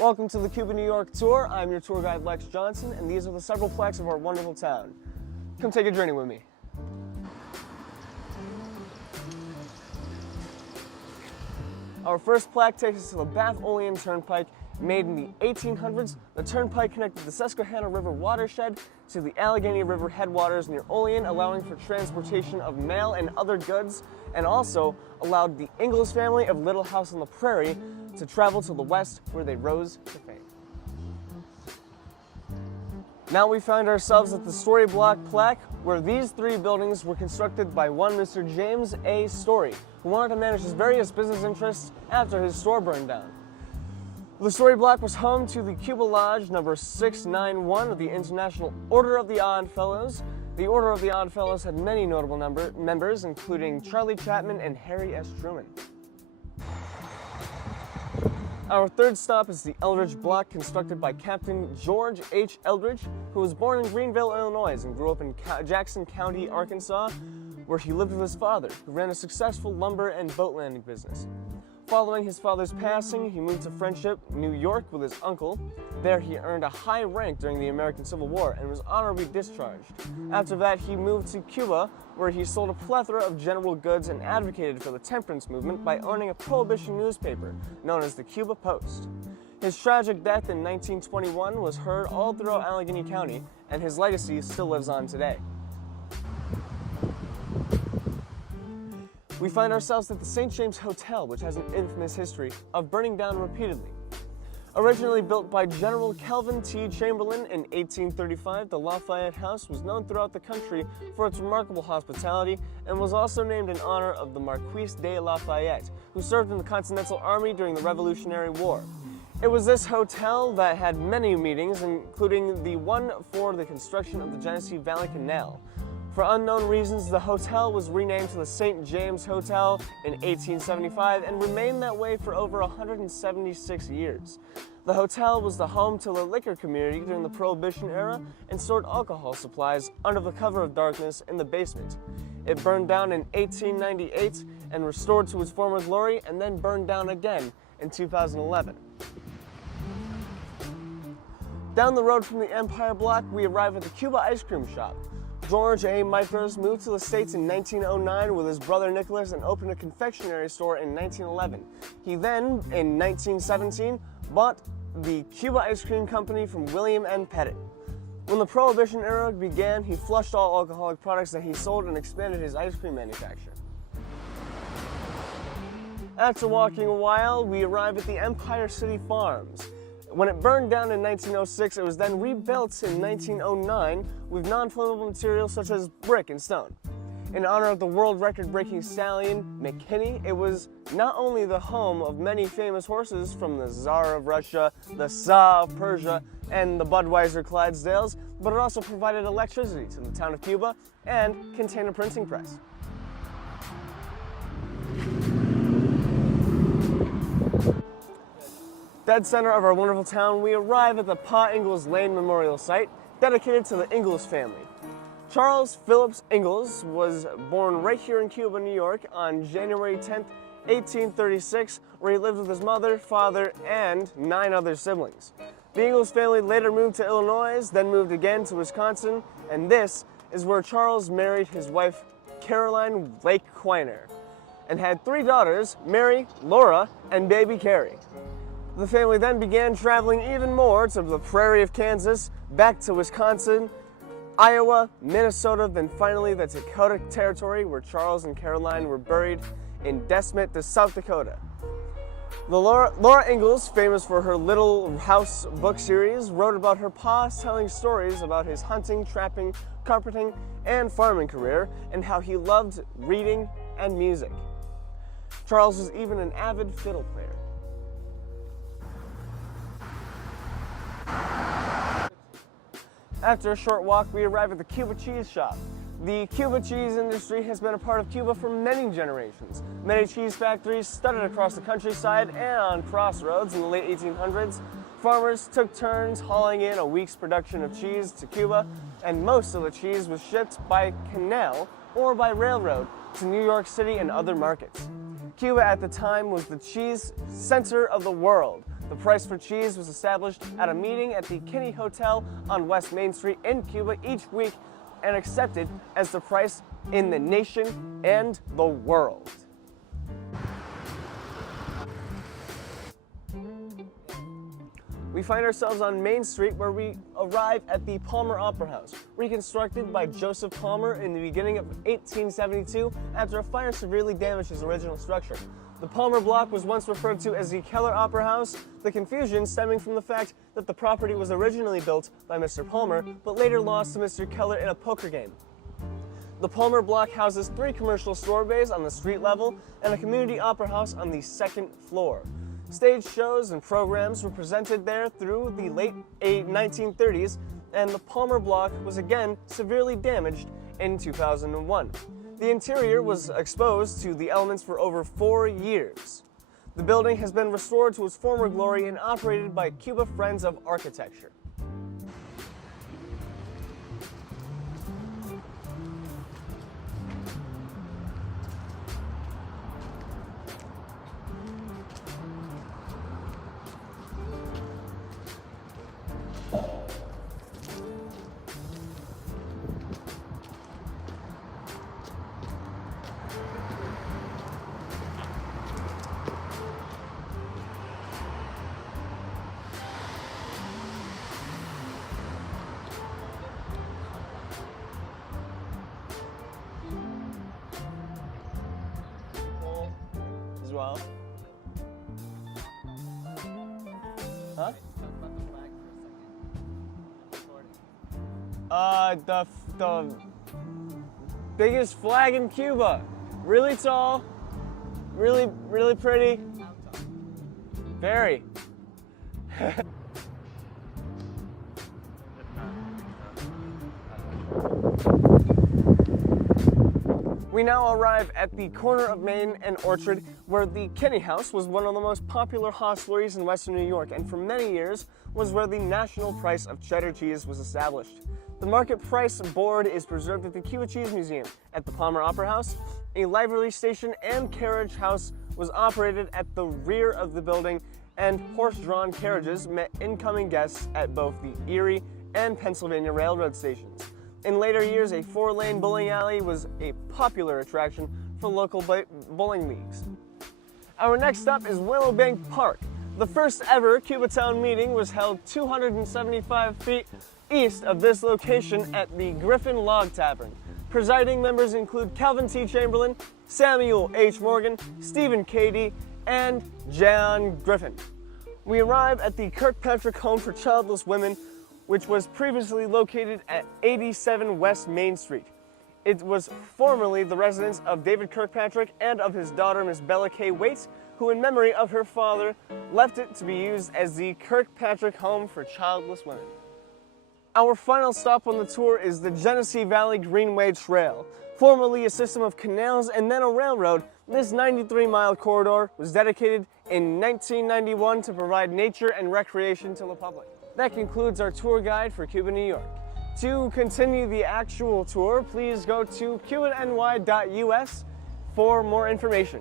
Welcome to the Cuba New York tour. I'm your tour guide Lex Johnson, and these are the several plaques of our wonderful town. Come take a journey with me. Our first plaque takes us to the Bath-Olean Turnpike. Made in the 1800s, the turnpike connected the Susquehanna River watershed to the Allegheny River headwaters near Olean, allowing for transportation of mail and other goods, and also allowed the Ingalls family of Little House on the Prairie to travel to the west, where they rose to fame. Now we find ourselves at the Story Block plaque, where these three buildings were constructed by one Mr. James A. Story, who wanted to manage his various business interests after his store burned down. The Story Block was home to the Cuba Lodge number 691 of the International Order of the Odd Fellows. The Order of the Odd Fellows had many notable members, including Charlie Chapman and Harry S. Truman. Our third stop is the Eldridge Block, constructed by Captain George H. Eldridge, who was born in Greenville, Illinois, and grew up in Jackson County, Arkansas, where he lived with his father, who ran a successful lumber and boat landing business. Following his father's passing, he moved to Friendship, New York with his uncle. There he earned a high rank during the American Civil War and was honorably discharged. After that, he moved to Cuba, where he sold a plethora of general goods and advocated for the temperance movement by owning a prohibition newspaper known as the Cuba Post. His tragic death in 1921 was heard all throughout Allegheny County, and his legacy still lives on today. We find ourselves at the St. James Hotel, which has an infamous history of burning down repeatedly. Originally built by General Calvin T. Chamberlain in 1835, the Lafayette House was known throughout the country for its remarkable hospitality and was also named in honor of the Marquis de Lafayette, who served in the Continental Army during the Revolutionary War. It was this hotel that had many meetings, including the one for the construction of the Genesee Valley Canal. For unknown reasons, the hotel was renamed to the St. James Hotel in 1875 and remained that way for over 176 years. The hotel was the home to the liquor community during the Prohibition era and stored alcohol supplies under the cover of darkness in the basement. It burned down in 1898 and restored to its former glory, and then burned down again in 2011. Down the road from the Empire Block, we arrive at the Cuba Ice Cream Shop. George A. Mifers moved to the States in 1909 with his brother Nicholas and opened a confectionery store in 1911. He then, in 1917, bought the Cuba Ice Cream Company from William N. Pettit. When the Prohibition era began, he flushed all alcoholic products that he sold and expanded his ice cream manufacture. After walking a while, we arrive at the Empire City Farms. When it burned down in 1906, it was then rebuilt in 1909 with non-flammable materials such as brick and stone. In honor of the world record-breaking stallion, McKinney, it was not only the home of many famous horses from the Tsar of Russia, the Shah of Persia, and the Budweiser Clydesdales, but it also provided electricity to the town of Cuba and contained a printing press. Dead center of our wonderful town, we arrive at the Pa Ingalls Lane Memorial Site, dedicated to the Ingalls family. Charles Phillips Ingalls was born right here in Cuba, New York on January 10, 1836, where he lived with his mother, father, and 9 other siblings. The Ingalls family later moved to Illinois, then moved again to Wisconsin, and this is where Charles married his wife, Caroline Lake Quiner, and had 3 daughters, Mary, Laura, and baby Carrie. The family then began traveling even more to the prairie of Kansas, back to Wisconsin, Iowa, Minnesota, then finally the Dakota Territory, where Charles and Caroline were buried in Des Moines, South Dakota. Laura Ingalls, famous for her Little House book series, wrote about her pa telling stories about his hunting, trapping, carpenting, and farming career, and how he loved reading and music. Charles was even an avid fiddle player. After a short walk, we arrive at the Cuba Cheese Shop. The Cuba cheese industry has been a part of Cuba for many generations. Many cheese factories studded across the countryside and on crossroads in the late 1800s. Farmers took turns hauling in a week's production of cheese to Cuba, and most of the cheese was shipped by canal or by railroad to New York City and other markets. Cuba at the time was the cheese center of the world. The price for cheese was established at a meeting at the Kinney Hotel on West Main Street in Cuba each week and accepted as the price in the nation and the world. We find ourselves on Main Street where we arrive at the Palmer Opera House, reconstructed by Joseph Palmer in the beginning of 1872 after a fire severely damaged his original structure. The Palmer Block was once referred to as the Keller Opera House, the confusion stemming from the fact that the property was originally built by Mr. Palmer, but later lost to Mr. Keller in a poker game. The Palmer Block houses 3 commercial store bays on the street level and a community opera house on the second floor. Stage shows and programs were presented there through the late 1930s, and the Palmer Block was again severely damaged in 2001. The interior was exposed to the elements for over 4 years. The building has been restored to its former glory and operated by Cuba Friends of Architecture. As well. Huh? The biggest flag in Cuba. Really tall, really pretty. Very. We now arrive at the corner of Main and Orchard, where the Kinney House was one of the most popular hostelries in Western New York, and for many years was where the national price of cheddar cheese was established. The market price board is preserved at the Cuba Cheese Museum. At the Palmer Opera House, a livery station and carriage house was operated at the rear of the building, and horse-drawn carriages met incoming guests at both the Erie and Pennsylvania Railroad stations. In later years, a 4-lane bowling alley was a popular attraction for local bowling leagues. Our next stop is Willowbank Park. The first ever Cuba Town meeting was held 275 feet east of this location at the Griffin Log Tavern. Presiding members include Calvin T. Chamberlain, Samuel H. Morgan, Stephen K.D., and John Griffin. We arrive at the Kirkpatrick Home for Childless Women, which was previously located at 87 West Main Street. It was formerly the residence of David Kirkpatrick and of his daughter, Miss Bella K. Waite, who in memory of her father left it to be used as the Kirkpatrick Home for Childless Women. Our final stop on the tour is the Genesee Valley Greenway Trail. Formerly a system of canals and then a railroad, this 93-mile corridor was dedicated in 1991 to provide nature and recreation to the public. That concludes our tour guide for Cuba, New York. To continue the actual tour, please go to cubany.us for more information.